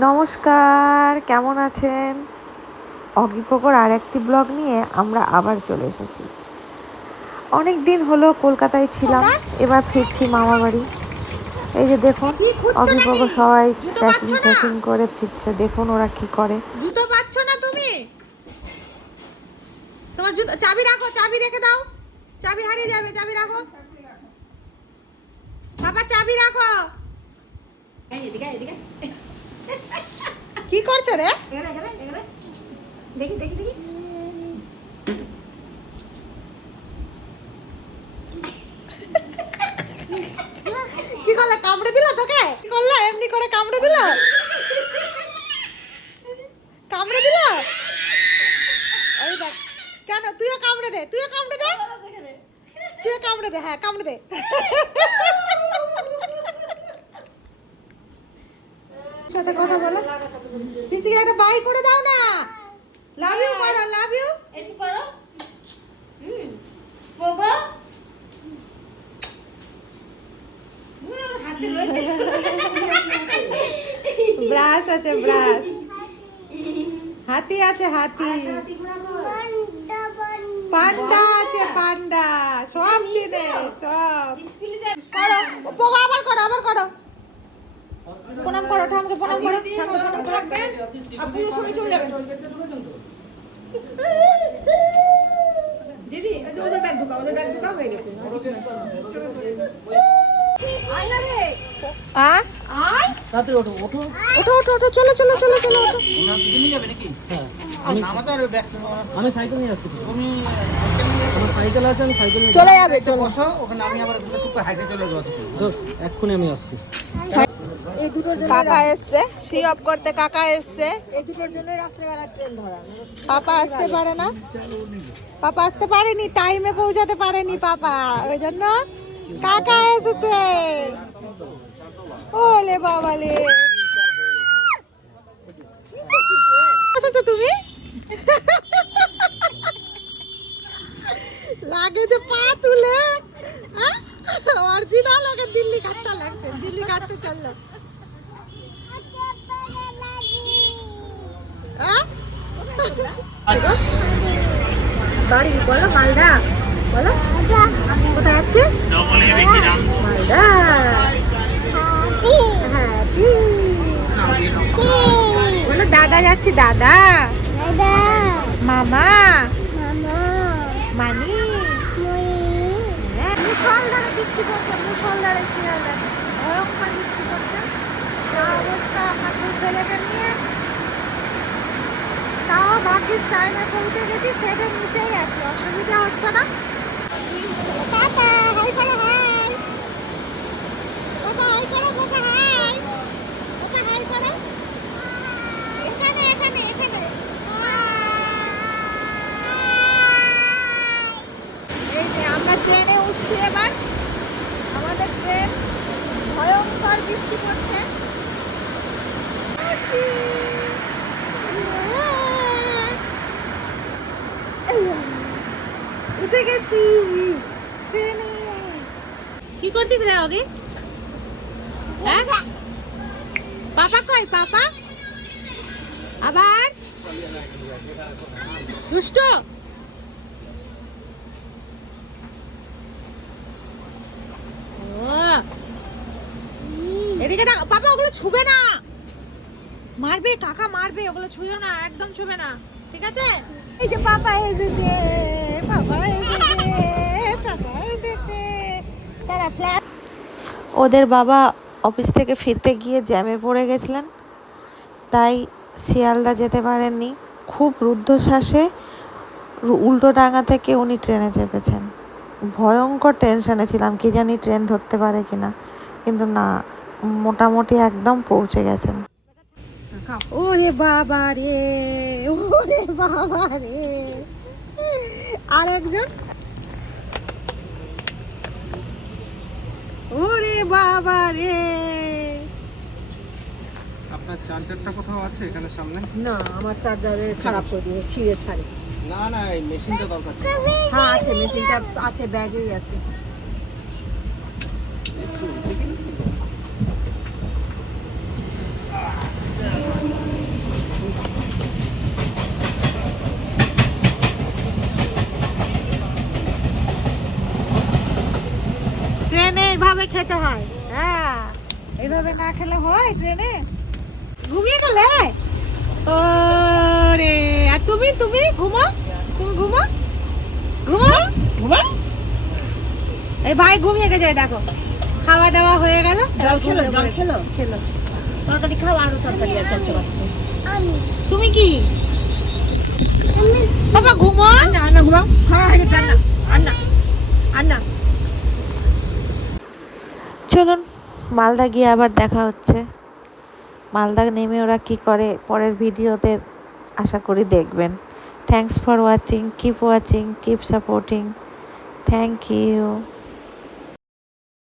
নমস্কার, কেমন আছেন? অগিপোকর আর একটি ব্লগ নিয়ে আমরা আবার চলে এসেছি। অনেক দিন হলো কলকাতায় ছিলাম, এবার ফিরছি মামা বাড়ি। এই যে দেখুন, অগিপোকর সবাই প্যাকিং স্যাকিং করে ফিরছে। দেখুন ওরা কি করে। জুতো পাচ্ছ না তুমি? তোমার জুতো চাবি রাখো, চাবি রেখে দাও, চাবি হারিয়ে যাবে, চাবি রাখো বাবা, চাবি রাখো। কি করছো রে? দেখি দেখি দেখি, কি করলে? কামড়ে দিল তোকে? কি করলে? এমনি করে কামড়ে দিল, কামড়ে দিল। ওই দেখ, কেন? তুইও কামড়ে দে, তুইও কামড়ে দে, তুইও কামড়ে দে, হ্যাঁ কামড়ে দে। সাথে কথা বলো, পিসিকে একটা বাই করে দাও না। লাভ ইউ করো, লাভ ইউ একটু করো। পোগো হাতে রয়েছে। ব্রাশ আছে, ব্রাশ। হাতি আছে, হাতি। পান্ডা আছে, পান্ডা। সব চিনে, সব করো। পোগো আবার করো, আবার করো। প্রণাম করো, ঠামকে প্রণাম করো, ঠামকে প্রণাম করো। আপনি শুনে চলে যাবেন দিদি। ওদের ব্যাগ ঢোকা, ওদের ব্যাগ ঢোকা হয়ে গেছে। তাড়াতাড়ি ওঠো ওঠো। ওঠো ওঠো ওঠো, চলো চলো চলো চলো, ওঠো। তোমরা দুজনেই যাবে নাকি? হ্যাঁ, আমি সাইকেল নিয়ে আসছি। তুমি আমার সাইকেল আছে, আমি সাইকেল নিয়ে চলে যাবে, চলো। বসো ওখানে, আমি আবার একটু হাইটে চলে যাবো। তো এক্ষুনি আমি আসছি। কাকা এসছে, সি অফ করতে কাকা এসছে। এই দুটোর জন্য রাত্রেবেলা ট্রেন ধরা। পাপা আসতে পারে না, পাপা আসতে পারেনি, টাইমে পৌঁছাতে পারেনি পাপা, ওই জন্য কাকা এসেছে। ওলে বাবালে, এসেছো তুমি? লাগে যে পা তুলে, অরিজিনাল ওকে দিল্লি কাটতে লাগছে, দিল্লি কাটতে চললো। বাড়ি বলো, মালদা বলো। কোথায় আছে? মালদা। বলো দাদা যাচ্ছি, দাদা, মামা, মানি। মুষলধারে বৃষ্টি পড়ছে, মুষলধারে শিয়ালদার ভয়ঙ্কর বৃষ্টি পড়ছে। যা অবস্থা আমার দু ছেলেকে নিয়ে। তাও ভাগ্যিস টাইমে পৌঁছে গেছি, সেটের নিচেই আছি, অসুবিধা হচ্ছে না। পাপা হাই করো, হাই পাপা, হাই করো পাপা, হাই পাপা, হাই করো। এখানে এখানে এখানে। এই যে আমরা ট্রেনে উঠছি এবার, আমাদের ট্রেন। ভয়ঙ্কর বৃষ্টি পড়ছে। উঠে গেছি ট্রেনে। কি করছিস রে অগি? হ্যাঁ, পাপা কই? পাপা আবার দুষ্ট। এদিকে না পাপা, ওগুলো ছুবে না, মারবে কাকা, মারবে, ওগুলো ছুঁয়ো না, একদম ছুবে না, ঠিক আছে? এই যে পাপা এসেছে, পাপা এসেছে, পাপা এসেছে। তারা ফ্ল্যাট। ওদের বাবা অফিস থেকে ফিরতে গিয়ে জ্যামে পড়ে গেছিলেন, তাই শিয়ালদা যেতে পারেননি। খুব রুদ্ধশ্বাসে উল্টোডাঙা থেকে উনি ট্রেনে চেপেছেন। ভয়ঙ্কর টেনশনে ছিলাম, কি জানি ট্রেন ধরতে পারে কিনা, কিন্তু না, মোটামুটি একদম পৌঁছে গেছেন। ওরে বাবা রে, ওরে বাবা রে। আর একজন, ওরে বাবা রে। আপনার চার্জারটা কোথাও আছে এখানে সামনে? না, আমার চার্জারে খারাপ করে দিয়ে ছিঁড়ে ছাড়ে। না না, এই মেশিনটা দরকার ছিল। হ্যাঁ আছে, মেশিনটা আছে, ব্যাগেই আছে। একটু দেখি। এইভাবে খেতে হয়। হ্যাঁ, এইভাবে না খেলে হয় ট্রেনে। ঘুমিয়ে গেলে ওরে, আর তুমি তুমি ঘুমো, তুমি ঘুমো ঘুমো ঘুমো। এই ভাই ঘুমিয়ে গেছে, দেখো খাওয়া দাওয়া হয়ে গেল। জল খেলো, জল খেলো, খেলো। তরকারি খাও, আরো তরকারি আছে একটা বাড়িতে। তুমি কি বাবা ঘুমো? আন্না ঘুমাও, খাওয়া হয়ে গেছে। আন্না আন্না আন্না। চলুন মালদা গিয়ে আবার দেখা হচ্ছে। মালদা নেমে ওরা কি করে পরের ভিডিওতে আশা করি দেখবেন। Thanks for watching, keep supporting, thank you.